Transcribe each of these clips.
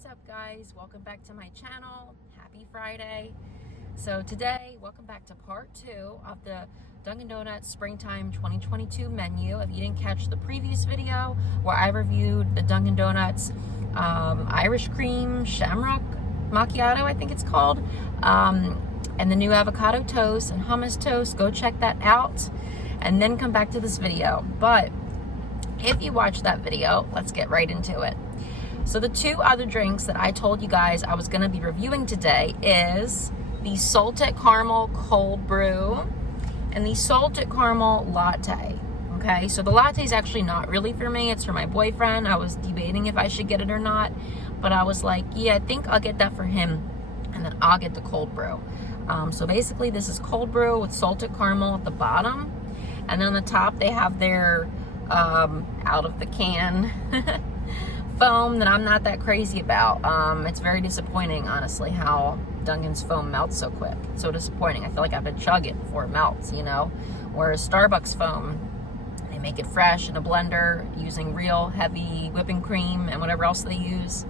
What's up, guys? Welcome back to my channel. Happy Friday. So today, welcome back to part 2 of the Dunkin' Donuts Springtime 2022 menu. If you didn't catch the previous video where I reviewed the Dunkin' Donuts Irish Cream Shamrock Macchiato, I think it's called, and the new avocado toast and hummus toast, go check that out and then come back to this video. But if you watched that video, let's get right into it. So the two other drinks that I told you guys I was going to be reviewing today is the salted caramel cold brew and the salted caramel latte. Okay, so the latte is actually not really for me. It's for my boyfriend. I was debating if I should get it or not, but I was like, yeah, I think I'll get that for him, and then I'll get the cold brew. So basically this is cold brew with salted caramel at the bottom, and then on the top they have their out of the can foam that I'm not that crazy about. It's very disappointing, honestly, how Dunkin's foam melts so quick. It's so disappointing. I feel like I have to chug it before it melts, you know? Whereas Starbucks foam, they make it fresh in a blender using real heavy whipping cream and whatever else they use.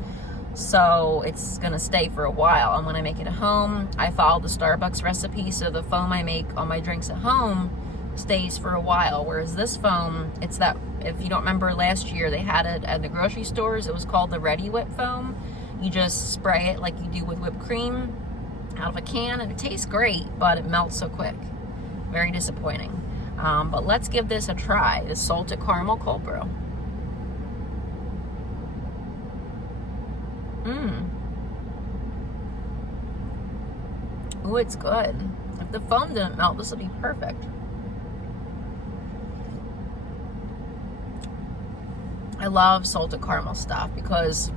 So it's gonna stay for a while. And when I make it at home, I follow the Starbucks recipe, so the foam I make on my drinks at home stays for a while. Whereas this foam, it's that, if you don't remember last year, they had it at the grocery stores. It was called the Ready Whip foam. You just spray it like you do with whipped cream out of a can, and it tastes great, but it melts so quick. Very disappointing. But let's give this a try, the salted caramel cold brew. Ooh, it's good. If the foam didn't melt, this would be perfect. I love salted caramel stuff because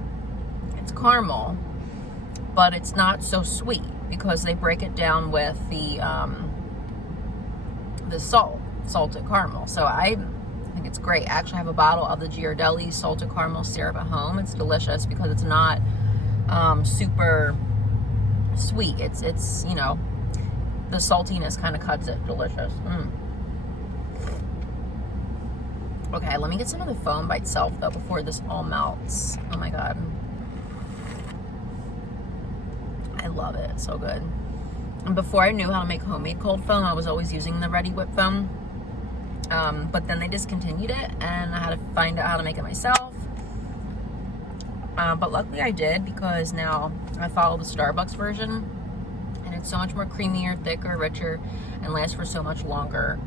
it's caramel, but it's not so sweet because they break it down with the salted caramel. So I think it's great. I actually have a bottle of the Ghirardelli salted caramel syrup at home. It's delicious because it's not super sweet. It's you know, the saltiness kind of cuts it. Delicious. Okay, let me get some of the foam by itself, though, before this all melts. Oh, my God. I love it. It's so good. And before I knew how to make homemade cold foam, I was always using the Ready Whip foam. But then they discontinued it, and I had to find out how to make it myself. But luckily I did, because now I follow the Starbucks version, and it's so much more creamier, thicker, richer, and lasts for so much longer.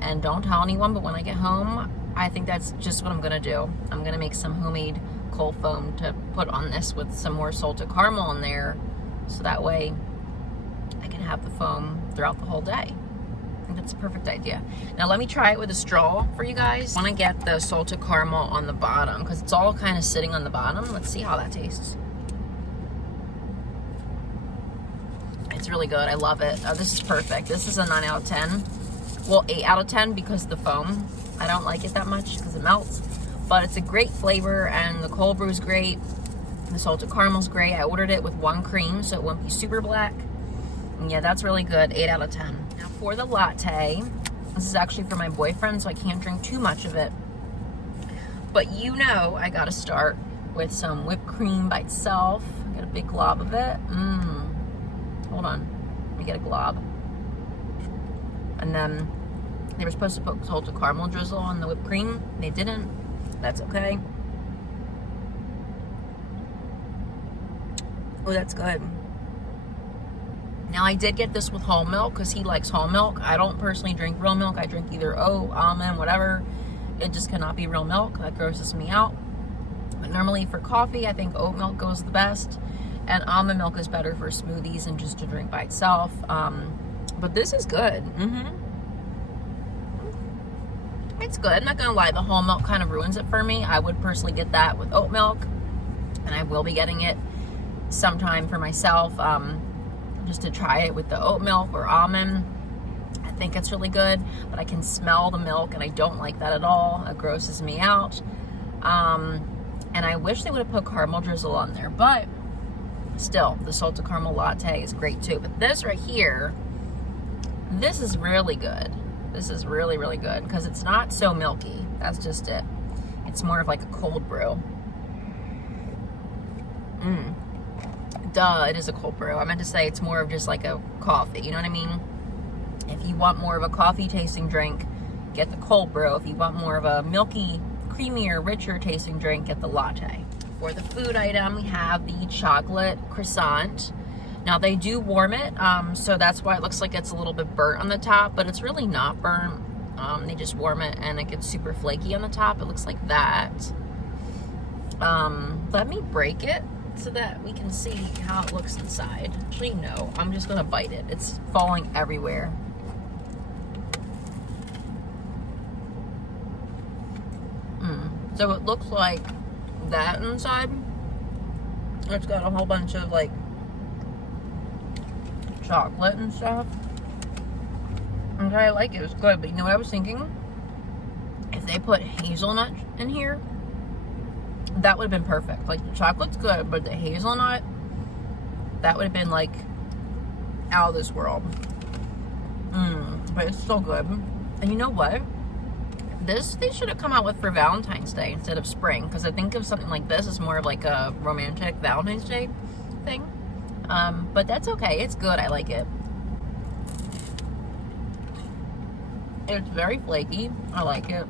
And don't tell anyone, but when I get home, I think that's just what I'm gonna do. I'm gonna make some homemade cold foam to put on this with some more salted caramel in there, so that way I can have the foam throughout the whole day. I think that's a perfect idea. Now let me try it with a straw for you guys. I want to get the salted caramel on the bottom because it's all kind of sitting on the bottom. Let's see how that tastes. It's really good. I love it. This is perfect. This is a 9 out of 10. Well, 8 out of 10 because of the foam. I don't like it that much because it melts. But it's a great flavor, and the cold brew is great. The salted caramel's great. I ordered it with 1 cream, so it won't be super black. And yeah, that's really good. 8 out of 10. Now for the latte, this is actually for my boyfriend, so I can't drink too much of it. But you know I gotta start with some whipped cream by itself. Get a big glob of it. Hold on. Let me get a glob. And then they were supposed to put salted caramel drizzle on the whipped cream. They didn't. That's okay. Oh, that's good. Now, I did get this with whole milk because he likes whole milk. I don't personally drink real milk. I drink either oat, almond, whatever. It just cannot be real milk. That grosses me out. But normally for coffee, I think oat milk goes the best. And almond milk is better for smoothies and just to drink by itself. But this is good. It's good. I'm not gonna lie, the whole milk kind of ruins it for me. I would personally get that with oat milk, and I will be getting it sometime for myself, just to try it with the oat milk or almond. I think it's really good, but I can smell the milk, and I don't like that at all. It grosses me out. And I wish they would have put caramel drizzle on there, but still, the salted caramel latte is great too. But this right here, this is really good. This is really, really good because it's not so milky. That's just it. It's more of like a cold brew. Duh, it is a cold brew. I meant to say it's more of just like a coffee, you know what I mean? If you want more of a coffee tasting drink, get the cold brew. If you want more of a milky, creamier, richer tasting drink, get the latte. For the food item, we have the chocolate croissant. Now they do warm it, so that's why it looks like it's a little bit burnt on the top, but it's really not burnt. They just warm it and it gets super flaky on the top. It looks like that. Let me break it so that we can see how it looks inside. Actually, no, I'm just gonna bite it. It's falling everywhere. So it looks like that inside. It's got a whole bunch of like chocolate and stuff. Okay, I like it. It's good. But you know what I was thinking? If they put hazelnut in here, that would have been perfect. Like, the chocolate's good, but the hazelnut, that would have been like out of this world. But it's still good. And you know what? This they should have come out with for Valentine's Day instead of spring, because I think of something like this as more of like a romantic Valentine's Day thing. But that's okay. It's good. I like it. It's very flaky. I like it.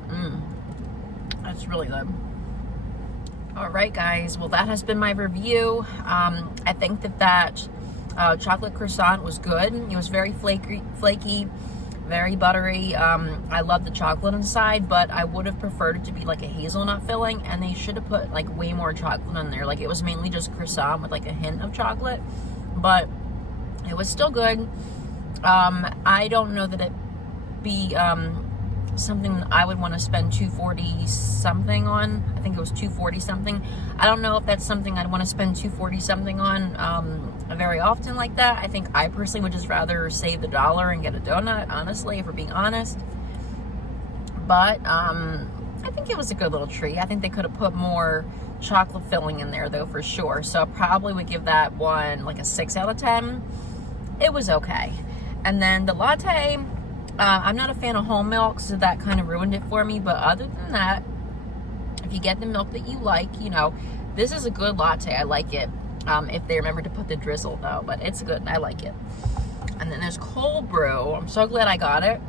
That's really good. Alright guys, well that has been my review. I think that chocolate croissant was good. It was very flaky, very buttery. I love the chocolate inside, but I would have preferred it to be like a hazelnut filling, and they should have put like way more chocolate in there. Like, it was mainly just croissant with like a hint of chocolate, but it was still good. I don't know that it be something I would want to spend $2.40 something on. I think it was $2.40 something. I don't know if that's something I'd want to spend $2.40 something on very often like that. I think I personally would just rather save the dollar and get a donut, honestly, if we're being honest. But I think it was a good little treat. I think they could have put more chocolate filling in there though, for sure. So I probably would give that one like a 6 out of 10. It was okay. And then the latte, I'm not a fan of whole milk, so that kind of ruined it for me. But other than that, if you get the milk that you like, you know, this is a good latte. I like it. If they remember to put the drizzle though, but it's good. I like it. And then there's cold brew. I'm so glad I got it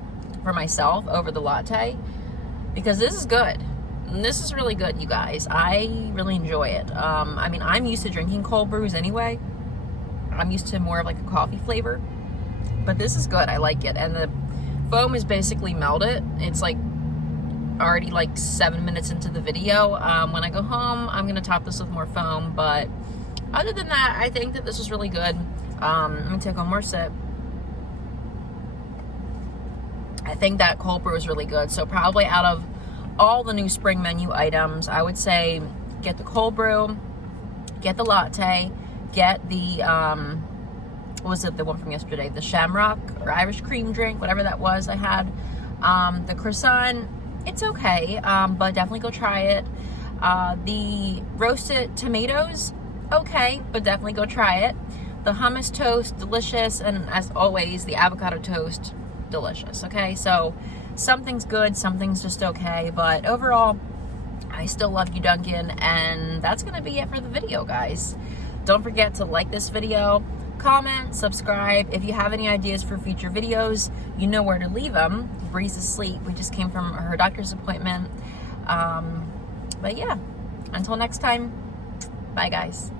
for myself over the latte, because this is good. This is really good, you guys. I really enjoy it. I mean, I'm used to drinking cold brews anyway. I'm used to more of like a coffee flavor, but this is good. I like it. And the foam is basically melted. It's like already like 7 minutes into the video. When I go home, I'm gonna top this with more foam, but other than that, I think that this is really good. Let me take one more sip. I think that cold brew is really good. So probably out of all the new spring menu items, I would say get the cold brew, get the latte, get the what was it, the one from yesterday, the shamrock or Irish cream drink, whatever that was I had. The croissant, it's okay, but definitely go try it. The roasted tomatoes, okay, but definitely go try it. The hummus toast, delicious, and as always, the avocado toast, delicious. Okay, so something's good, something's just okay, but overall, I still love you, Dunkin', and that's gonna be it for the video, guys. Don't forget to like this video, comment, subscribe. If you have any ideas for future videos, you know where to leave them. Bree's asleep. We just came from her doctor's appointment. But yeah, until next time, bye guys.